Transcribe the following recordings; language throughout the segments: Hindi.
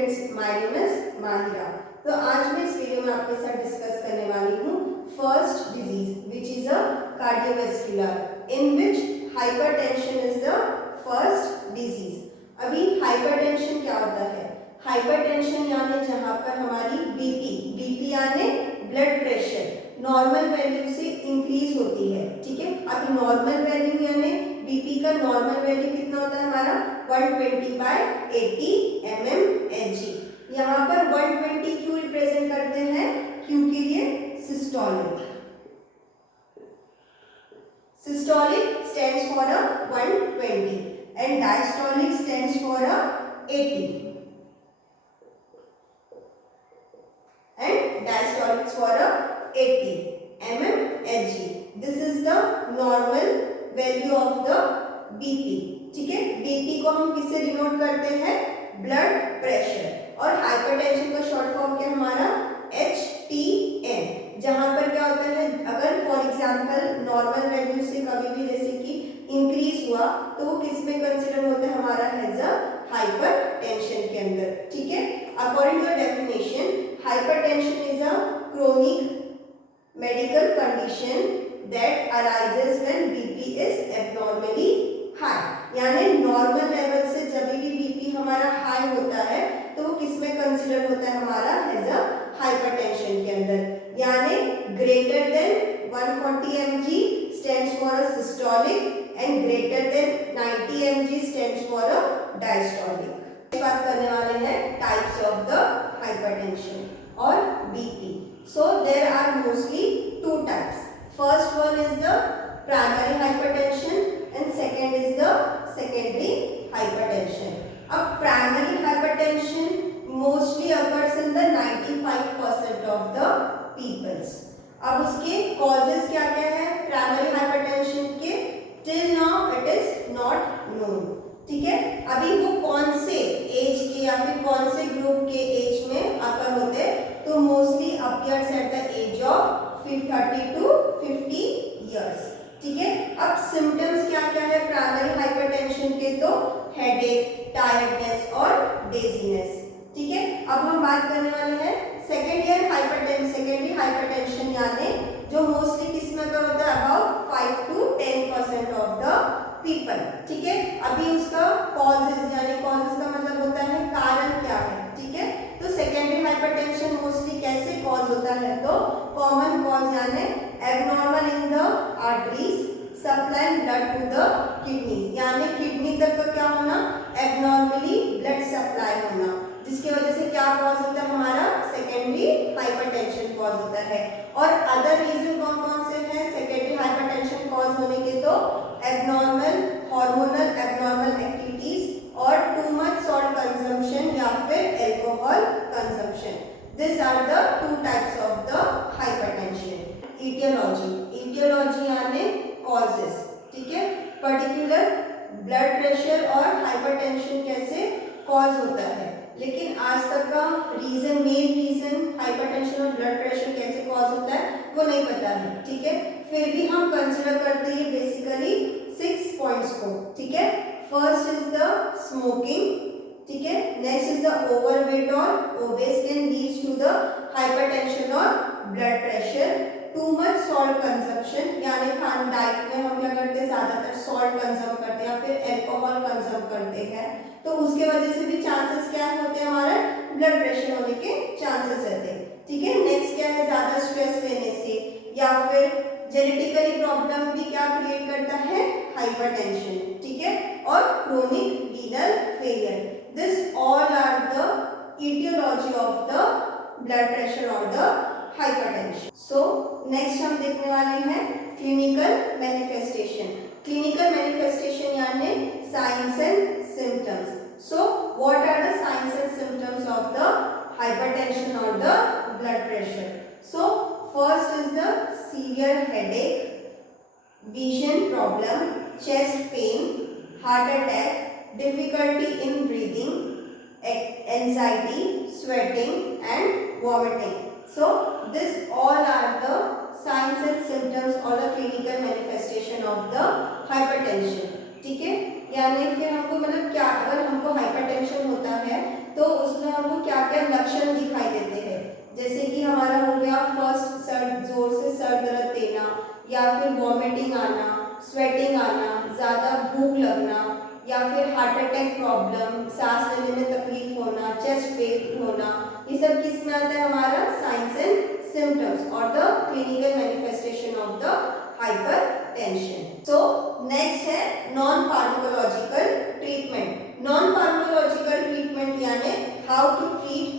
Students, my name is Mahira. तो आज मैं इस वीडियो में आपके साथ डिस्कस करने वाली हूँ first disease which is a cardiovascular in which hypertension is the first disease. अभी हाइपरटेंशन क्या होता है? हाइपरटेंशन यानी जहाँ पर हमारी बीपी यानी ब्लड प्रेशर नॉर्मल वैल्यू से इंक्रीज होती है। ठीक है, अब नॉर्मल वैल्यू यानी बीपी का नॉर्मल वैल्यू कितना होता है हमारा 120/80 mmHg। यहाँ पर 120 क्यों रिप्रेजेंट करते हैं? क्योंकि ये systolic stands for a 120 and diastolic stands for a 80 and diastolic for a 80 mmHg. This is the normal value of the BP। ठीक है, BP को हम किससे डिनोट करते हैं? Blood pressure. और हाइपरटेंशन का शॉर्ट फॉर्म क्या हमारा? HTN। जहां पर क्या होता है, अगर फॉर एग्जांपल नॉर्मल वैल्यू से कभी भी जैसे कि इंक्रीज हुआ तो वो किस में कंसिडर होता है? हमारा एज अ हाइपरटेंशन के अंदर। ठीक है, according to the definition hypertension is a chronic medical condition that arises when BP is abnormally high। यानी नॉर्मल लेवल से जब भी बीपी हमारा हाई होता है तो वो किस में कंसिडर होता है? हमारा एज अ हाइपरटेंशन के अंदर। यानी greater than 140 mg stands for a systolic and greater than 90 mg stands for a diastolic। बात करने वाले हैं टाइप्स ऑफ द हाइपरटेंशन और BP. So there are mostly two types. First one is the primary hypertension and second is the secondary hypertension. अब primary hypertension mostly occurs in the 95% of the peoples। अब उसके causes क्या क्या है primary hypertension के? Till now it is not known। ठीक है, अभी वो कौन से एज के या फिर कौन से ग्रुप के एज में अकर होते हैं? तो mostly appears at the age of 30 to 50 years. ठीक है, अब सिम्टम्स क्या क्या है प्राइमरी हाइपरटेंशन के? तो हेडेक, टायर्डनेस और डेजीनेस। ठीक है, अब हम बात करने वाले हैं सेकेंडरी हाइपरटेंशन यानी जो मोस्टली किसमें अगर होता है? About 5 to 10% of the people. ठीक है, अभी उसका कॉजेज यानी कॉजेज का मतलब होता है कारण क्या है। ठीक है, तो सेकेंडरी हाइपरटेंशन मोस्टली कैसे कॉज होता है? तो कॉमन कॉज यानी abnormal in the arteries supplying blood to the kidney, यानी किडनी तक का क्या होना? एबनॉर्मली ब्लड सप्लाई होना, जिसकी वजह से क्या कॉज होता है? हमारा सेकेंडरी हाइपरटेंशन कॉज होता है। और अदर रीजन कौन कौन से हैं सेकेंडरी हाइपरटेंशन कॉज होने के? तो एबनॉर्मल हार्मोनल एबनॉर्मल एक्टिविटीज और टू मच सॉल्ट कंजम्पशन या फिर alcohol consumption. This are the two types of the hypertension. Etiology यानी कॉजेस। ठीक है, पर्टिकुलर ब्लड प्रेशर और हाइपरटेंशन कैसे कॉज होता है, लेकिन आज तक का मेन रीजन हाइपरटेंशन और ब्लड प्रेशर कैसे कॉज होता है वो नहीं पता है। ठीक है, फिर भी हम कंसिडर करते हैं बेसिकली 6 पॉइंट्स को। ठीक है, फर्स्ट इज द स्मोकिंग। ठीक है, नेक्स्ट इज द ओवरवेट और obese can lead to the hypertension और blood pressure. Too much salt consumption यानी खान डाइट में हम क्या करते हैं? ज्यादातर सॉल्ट कंज्यूम करते हैं या फिर अल्कोहल कंज्यूम करते हैं, तो उसके वजह से भी चांसेस क्या होते हैं? हमारा ब्लड प्रेशर होने के चांसेस रहते हैं। ठीक है, नेक्स्ट क्या है? ज्यादा स्ट्रेस लेने से या फिर जेनेटिकली प्रॉब्लम भी क्या क्रिएट करता है? हाइपरटेंशन। ठीक है, और chronic renal failure. This all are the etiology of the blood pressure और द हाइपरटेंशन। सो नेक्स्ट हम देखने वाले हैं क्लिनिकल मैनिफेस्टेशन। क्लिनिकल मैनिफेस्टेशन यानी signs and symptoms. So what are the signs and symptoms of the hypertension or the blood pressure? So first is the severe headache, vision problem, chest pain, heart attack, difficulty in breathing, anxiety, sweating and vomiting. So this all are the signs and symptoms or the clinical manifestation of the hypertension। ठीक है, यानी फिर हमको मतलब क्या, अगर हमको हाइपरटेंशन होता है तो उसका उसमें हमको क्या क्या लक्षण दिखाई देते हैं, जैसे कि हमारा हो गया फर्स्ट जोर से सर दर्द देना, या फिर वॉमिटिंग आना, स्वेटिंग आना, ज़्यादा भूख लगना, या फिर हार्ट अटैक प्रॉब्लम, सांस लेने में तकलीफ होना, चेस्ट पेन होना, ये सब किस में आता है हमारा साइंस एंड सिम्टम्स और the clinical manifestation of the hypertension. So next है non pharmacological treatment. Non pharmacological treatment यानी how to treat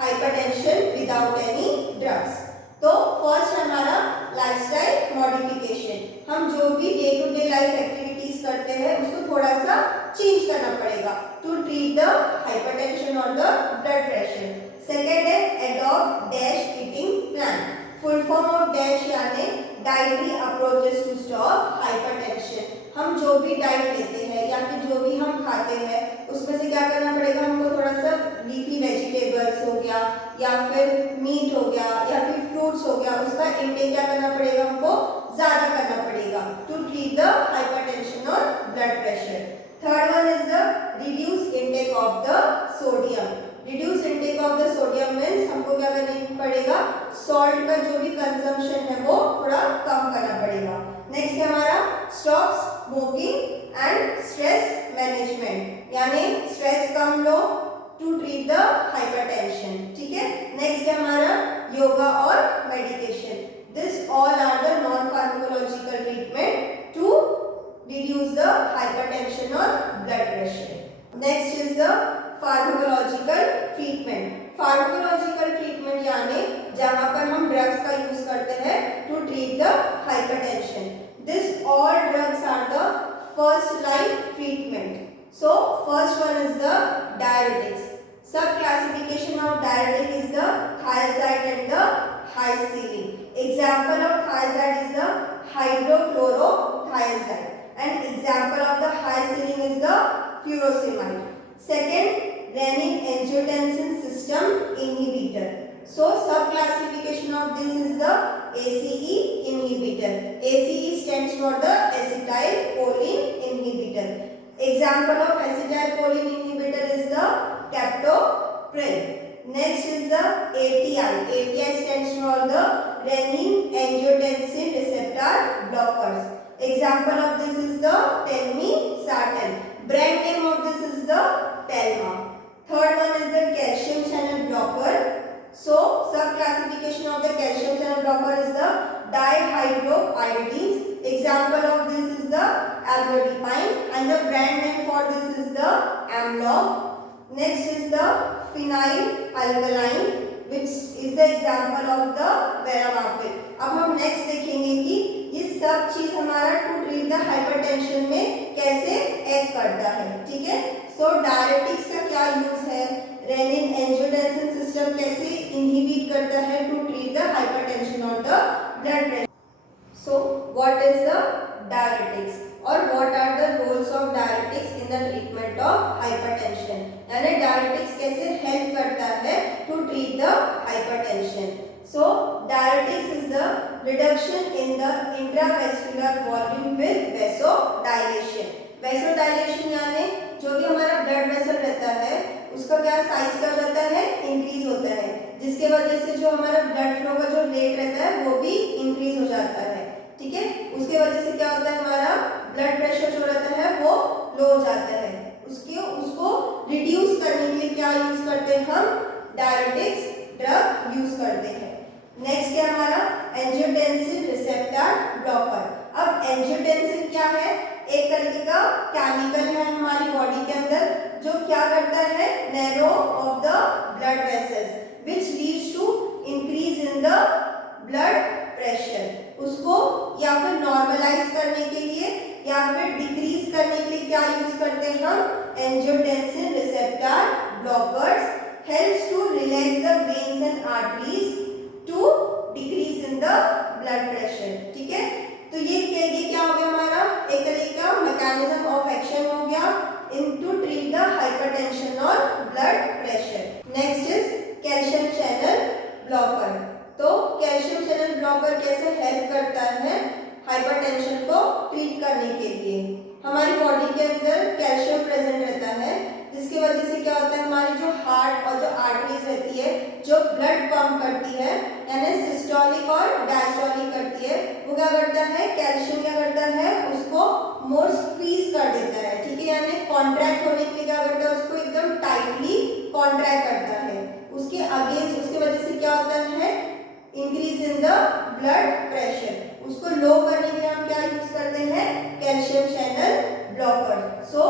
hypertension without any drugs. तो फर्स्ट हमारा लाइफस्टाइल मॉडिफिकेशन, हम जो भी day to day life activities करते हैं उसको थोड़ा सा चेंज करना पड़ेगा टू ट्रीट द हाइपरटेंशन और द ब्लड प्रेशर। सेकेंड है adopt DASH eating plan. Full form of dash यानी dietary approaches to stop hypertension. हम जो भी डाइट लेते हैं या फिर जो भी हम खाते हैं उसमें से क्या करना पड़ेगा, हमको थोड़ा सा लीफी वेजिटेबल्स हो गया या फिर मीट हो गया या फिर फ्रूट्स हो गया, उसका इंटेक क्या करना पड़ेगा, हमको ज़्यादा करना पड़ेगा टू ट्रीट द हाइपरटेंशन और blood pressure. Third one is the reduce intake of the sodium. Reduce intake of the sodium means हमको क्या करना पड़ेगा, सॉल्ट का जो भी कंजम्पशन है वो थोड़ा कम करना पड़ेगा। नेक्स्ट है हमारा stop smoking and stress management, यानी स्ट्रेस कम लो टू ट्रीट द हाइपरटेंशन। ठीक है, नेक्स्ट है हमारा योगा और meditation. This all are the non pharmacological treatment to reduce the hypertension or blood pressure. Next is the pharmacological treatment. Pharmacological treatment यानी जहाँ पर हम drugs का use करते हैं to treat the hypertension. This all drugs are the first line treatment. So first one is the diuretics. Sub classification of diuretic is the thiazide and the hycilin. Example of thiazide is the hydrochlorothiazide. And example of the hycilin is the furosemide. Second, renin-angiotensin system inhibitor. So sub classification of this is the ACE inhibitor. ACE stands for the acetylcholine inhibitor. Example of acetylcholine inhibitor is the captopril. Next is the ATI. ATI stands for the renin-angiotensin receptor blockers. Example of this is the telmisartan. Brand name of this is the Telma. Third one is the calcium channel blocker. So sub classification of the calcium channel blocker is the dihydroiodines. Example of this is the amlodipine and the brand name for this is the Amlog. Next is the phenylalkyline which is the example of the verapamil. अब हम नेक्स्ट देखेंगे कि ये सब चीज हमारा टू ट्रीट द हाइपरटेंशन में कैसे एक्ट करता है। ठीक है, सो डायरेटिक्स का क्या यूज है, रेनिन एंजियोटेंसिन सिस्टम कैसे इनहिबिट करता है टू ट्रीट द हाइपरटेंशन और the blood pressure. So what is the diuretics और what are the roles of diuretics in the treatment of hypertension, यानी डायरेटिक्स कैसे हेल्प करता है to treat the hypertension. So diuretics is the reduction in the intravascular volume with vasodilation. Vasodilation यानी जो भी हमारा ब्लड वेसल रहता है उसका क्या साइज क्या जाता है, इंक्रीज होता है, जिसके वजह से जो हमारा ब्लड फ्लो का जो रेट रहता है वो भी इंक्रीज हो जाता है। ठीक है, उसके वजह से क्या होता है, हमारा ब्लड प्रेशर जो रहता है वो लो हो जाता है। उसको रिड्यूस करने के लिए क्या यूज करते हैं, हम डायरेटिक्स ड्रग यूज करते हैं। नेक्स्ट है हमारा एंजियोटेंसिन रिसेप्टर ब्लॉकर। अब एंजियोटेंसिन क्या है, एक तरीके का केमिकल है हमारी बॉडी के अंदर जो क्या करता है, narrow of the blood vessels which leads to increase in the blood pressure. उसको या फिर नॉर्मलाइज करने के लिए या फिर डिक्रीज करने के लिए क्या यूज करते हैं हम, angiotensin receptor blockers helps to relax the veins and arteries to decrease in the blood pressure। ठीक है, तो ये क्या हो गया हमारा, एक तरीके का मैकेनिज्म ऑफ एक्शन हो गया इन टू ट्रीट द हाइपरटेंशन और blood pressure. Next is calcium channel blocker. तो कैल्शियम चैनल ब्लॉकर कैसे हेल्प करता है हाइपरटेंशन को ट्रीट करने के लिए। हमारी बॉडी के अंदर कैल्शियम प्रेजेंट रहता है जिसकी वजह से क्या होता है, हमारी जो हार्ट और जो जो ब्लड पंप करती है यानी सिस्टोलिक और डायस्टोलिक करती है, वो क्या करता है, कैल्शियम क्या करता है, उसको मोर स्क्वीज कर देता है, ठीक है, यानी कॉन्ट्रैक्ट होने के लिए क्या करता है, उसको एकदम टाइटली कॉन्ट्रैक्ट करता है। उसके अगेंस्ट, उसकी वजह से क्या होता है, increase in the blood pressure. उसको लो करने के लिए हम क्या यूज करते हैं, calcium channel blocker. So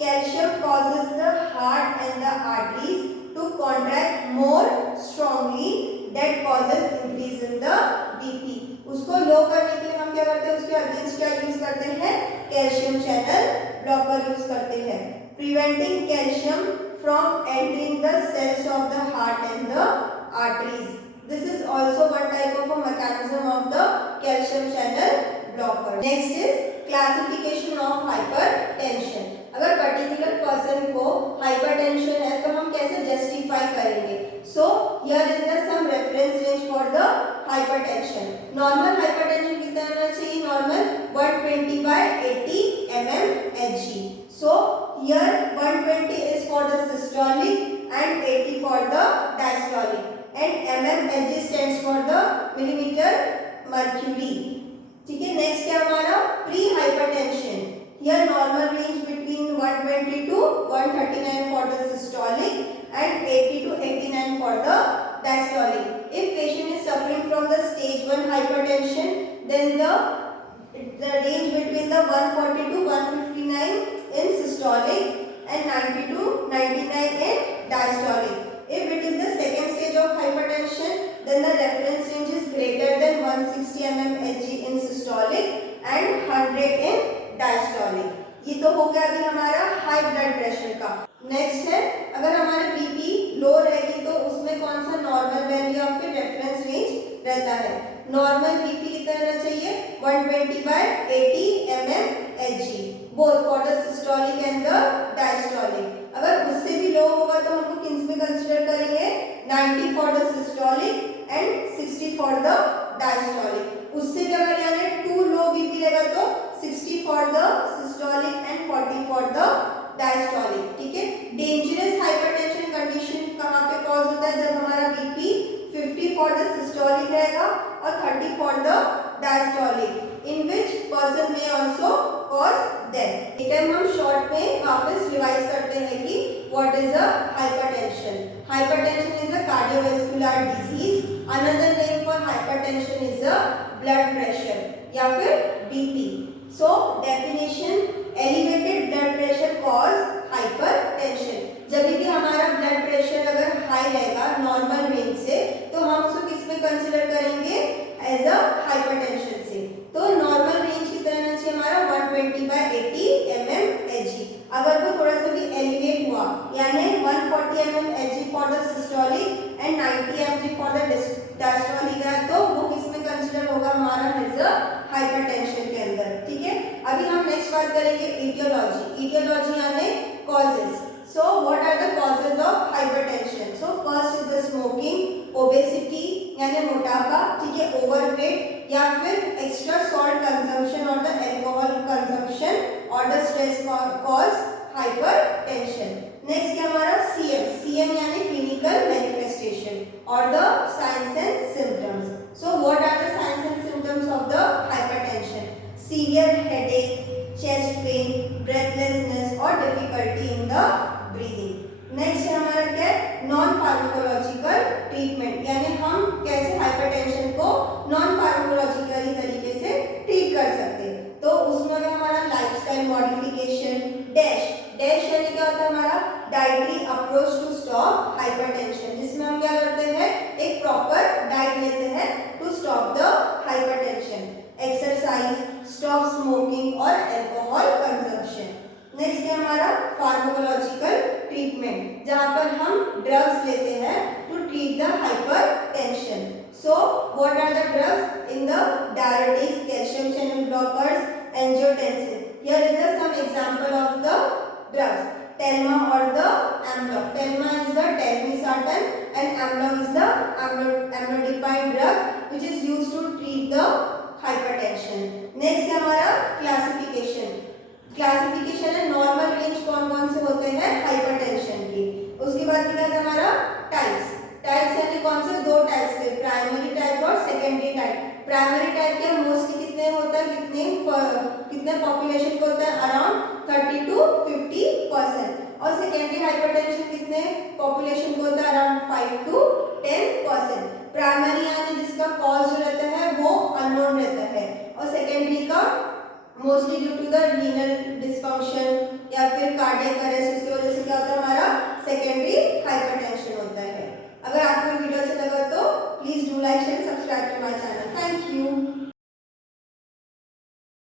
calcium causes the heart and the arteries to contract more strongly, that causes increase in the BP। उसको लो करने के लिए हम क्या करते हैं, उसके अगेंस्ट क्या यूज करते हैं, कैल्शियम चैनल ब्लॉकर यूज करते हैं। Preventing calcium from entering the cells of the heart and the arteries। This is also one type of a mechanism of the calcium channel blocker. Next is classification of hypertension। अगर पर्टिकुलर पर्सन को हाइपरटेंशन है तो हम कैसे जस्टिफाई करेंगे। So here is the some reference range for the hypertension. Normal hypertension कितना होना चाहिए, normal 120/80 mmHg। So here 120 is for the systolic and 80 for the diastolic, and mmHg stands for the millimeter mercury, ठीक है। नेक्स्ट क्या हमारा, pre hypertension. Here normal range between 120 to 139 for the systolic and 80 to 89 for the diastolic. If patient is suffering from the stage 1 hypertension, then the range between the 140 to 159 in systolic and 90 to 99 in diastolic. If it is the second stage of hypertension, then the reference range is greater than 160 mmHg in systolic and 100 in diastolic. ये तो हो गया अभी हमारा हाई ब्लड प्रेशर का। नेक्स्ट है, अगर हमारे बीपी लो रहेगी तो उसमें कौन सा नॉर्मल वैल्यू या फिर रेफरेंस रेंज रहता है। नॉर्मल बीपी कितना रहना चाहिए, 120/80 mmHg both for the systolic and the diastolic. अगर उससे भी लो होगा तो हमको किस में कंसीडर करेंगे, 90 for the systolic and 60 for the diastolic. उससे भी अगर यानी 2 लो बीपी रहेगा तो 60 for the systolic and 40 for the diastolic, ठीक है। डेंजरस हाइपरटेंशन कंडीशन कहाँ पे कॉज होता है, जब हमारा बीपी 50 फॉर द सिस्टोलिक रहेगा और 30 for the diastolic, in which person में आल्सो कॉज डेथ। एक टाइम हम शॉर्ट में वापस रिवाइज करते हैं कि what is a hypertension. Hypertension is a cardiovascular disease. Another name for hypertension is a blood pressure या फिर BP. So definition, elevated blood pressure cause hypertension. जब भी हमारा ब्लड प्रेशर अगर हाई रहेगा नॉर्मल रेंज से तो हम उसको किस में कंसीडर करेंगे, एज अ हाइपरटेंशन से। तो नॉर्मल रेंज कितना रहना चाहिए हमारा, 120/80 mmHg। अगर वो थोड़ा सा भी एलिवेट हुआ यानी 140 mmHg for the systolic and 90 mmHg for the diastolic है तो वो किस में कंसीडर होगा हमारा, एज अ हाइपरटेंशन के अंदर, ठीक है। अभी हम नेक्स्ट बात करेंगे ईटियोलॉजी। ईटियोलॉजी यानी causes. So what are the causes of hypertension. So first is the smoking, obesity यानी मोटापा, ठीक है, ओवरवेट या फिर एक्स्ट्रा सॉल्ट कंजम्पशन और द अल्कोहल कंजम्पशन और the stress cause hypertension. Next क्या हमारा, सीएम यानी क्लिनिकल मैनिफेस्टेशन और the signs and symptoms. So what are the signs and symptoms of the hypertension, severe headache, chest pain, breathlessness और difficulty in the breathing. Next है हमारा क्या है, नॉन फार्माकोलॉजिकल ट्रीटमेंट, यानी हम कैसे हाइपरटेंशन को नॉन फार्माकोलॉजिकली तरीके से ट्रीट कर सकते हैं। तो उसमें हमारा लाइफस्टाइल मॉडिफिकेशन, डैश यानी क्या होता है हमारा, dietary approach to stop hypertension, जिसमें हम क्या करते हैं, एक प्रॉपर डाइट लेते हैं to stop the hypertension. Exercise, stop smoking और अल्कोहल कंजम्पशन। नेक्स्ट है हमारा फार्माकोलॉजिकल ट्रीटमेंट, जहां पर हम ड्रग्स लेते हैं to treat the hypertension. So what are the drugs in the diuretics, calcium channel blockers, angiotensin. Here is the some example of the drugs, Telma or the Amlong. Telma is the telmisartan and Amlong is the amlodipine drug which is used to treat the hypertension. Next है हमारा क्लासिफिकेशन। क्लासिफिकेशन है नॉर्मल रेंज कौन कौन से होते हैं हाइपरटेंशन की। उसके बाद क्या है हमारा टाइप्स। टाइप्स यानी और सेकेंडरी हाइपरटेंशन कितने पॉपुलेशन को होता है अराउंड 5 to 10%। प्राइमरी यानी जिसका कॉज जो रहता है वो अननोन रहता है, और सेकेंडरी का mostly due to the renal dysfunction या फिर कार्डियक अरेस्ट, उसकी वजह से क्या होता है हमारा